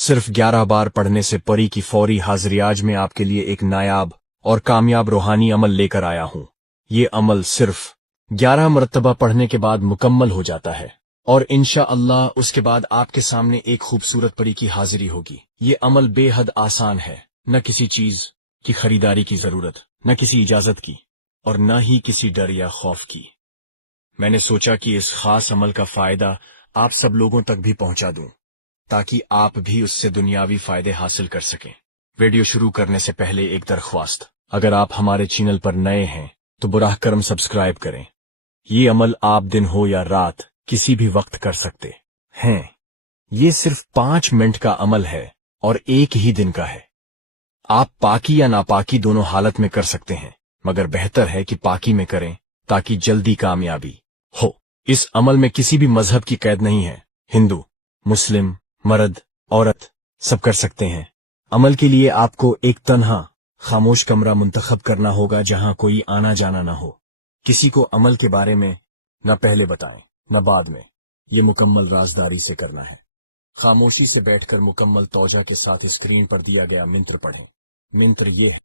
सिर्फ 11 बार पढ़ने से परी की फौरी हाजिरी। आज मैं आपके लिए एक नायाब और कामयाब रूहानी अमल लेकर आया हूँ। ये अमल सिर्फ 11 मरतबा पढ़ने के बाद मुकम्मल हो जाता है और इंशाअल्लाह उसके बाद आपके सामने एक खूबसूरत परी की हाजिरी होगी। ये अमल बेहद आसान है, न किसी चीज की खरीदारी की जरूरत, न किसी इजाजत की और न ही किसी डर या खौफ की। मैंने सोचा कि इस खास अमल का फायदा आप सब लोगों तक भी पहुंचा दूं, ताकि आप भी उससे दुनियावी फायदे हासिल कर सकें। वीडियो शुरू करने से पहले एक दरख्वास्त, अगर आप हमारे चैनल पर नए हैं तो बुराह करम सब्सक्राइब करें। ये अमल आप दिन हो या रात किसी भी वक्त कर सकते हैं। ये सिर्फ 5 मिनट का अमल है और एक ही दिन का है। आप पाकी या नापाकी दोनों हालत में कर सकते हैं, मगर बेहतर है कि पाकी में करें ताकि जल्दी कामयाबी हो। इस अमल में किसी भी मजहब की कैद नहीं है। हिंदू, मुस्लिम, मर्द, औरत सब कर सकते हैं। अमल के लिए आपको एक तन्हा खामोश कमरा मुंतखब करना होगा जहां कोई आना जाना ना हो। किसी को अमल के बारे में न पहले बताएं न बाद में। ये मुकम्मल राजदारी से करना है। खामोशी से बैठकर मुकम्मल तौजा के साथ स्क्रीन पर दिया गया मंत्र पढ़ें। मंत्र ये है: